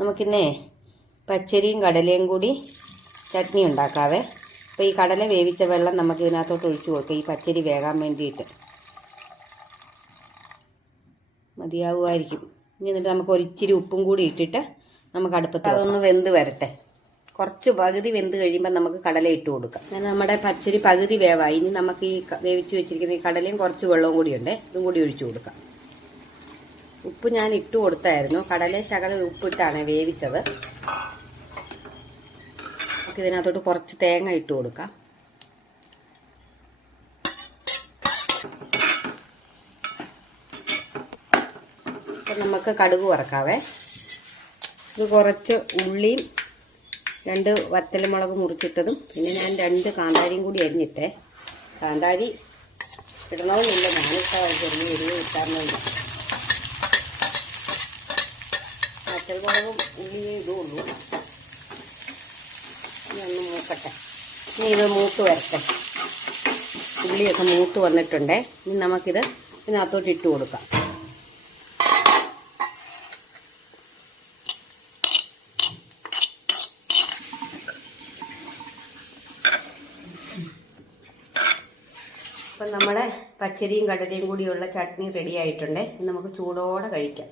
നമുക്കിന്നേ പച്ചരിയും കടലയും കൂടി ചട്നി ഉണ്ടാക്കാവേ. അപ്പോൾ ഈ കടല വേവിച്ച വെള്ളം നമുക്ക് ഇതിനകത്തോട്ട് ഒഴിച്ചു കൊടുക്കാം, ഈ പച്ചരി വേകാൻ വേണ്ടിയിട്ട്. മതിയാവുമായിരിക്കും. ഇനി എന്നിട്ട് നമുക്ക് ഒരിച്ചിരി ഉപ്പും കൂടി ഇട്ടിട്ട് നമുക്ക് അടുപ്പത്ത് അതൊന്ന് വെന്ത് വരട്ടെ. കുറച്ച് പകുതി വെന്ത് കഴിയുമ്പോൾ നമുക്ക് കടല ഇട്ട് കൊടുക്കാം. അങ്ങനെ നമ്മുടെ പച്ചരി പകുതി വേവായി. ഇനി നമുക്ക് ഈ വേവിച്ച് വെച്ചിരിക്കുന്ന ഈ കടലയും കുറച്ച് വെള്ളവും കൂടി ഉണ്ട്, ഇതും കൂടി ഒഴിച്ചു കൊടുക്കാം. ഉപ്പ് ഞാൻ ഇട്ട് കൊടുത്തായിരുന്നു, കടല ശകലം ഉപ്പിട്ടാണ് വേവിച്ചത്. നമുക്ക് ഇതിനകത്തോട്ട് കുറച്ച് തേങ്ങ ഇട്ട് കൊടുക്കാം. അപ്പം നമുക്ക് കടുക് വറക്കാവേ. ഇത് കുറച്ച് ഉള്ളിയും 2 വറ്റൽമുളക് മുറിച്ചിട്ടതും പിന്നെ ഞാൻ 2 കാന്താരിയും കൂടി അരിഞ്ഞിട്ടേ. കാന്താരി ഇടണമെന്നില്ല, ഞാനിപ്പോൾ ചെറിയ എരിവ് കിട്ടാറുണ്ട്. വറ്റൽമുളകും ഉള്ളിയും ഇതുള്ളൂ. ഇനി ഒന്ന് മൂക്കട്ടെ. ഇനി ഇത് മൂത്ത് വരട്ടെ. ഉള്ളിയൊക്കെ മൂത്ത് വന്നിട്ടുണ്ടേ. ഇനി നമുക്കിത് ഇതിനകത്തോട്ട് ഇട്ട് കൊടുക്കാം. അപ്പം നമ്മുടെ പച്ചരിയും കടലയും കൂടിയുള്ള ചട്നി റെഡി ആയിട്ടുണ്ട്. നമുക്ക് ചൂടോടെ കഴിക്കാം.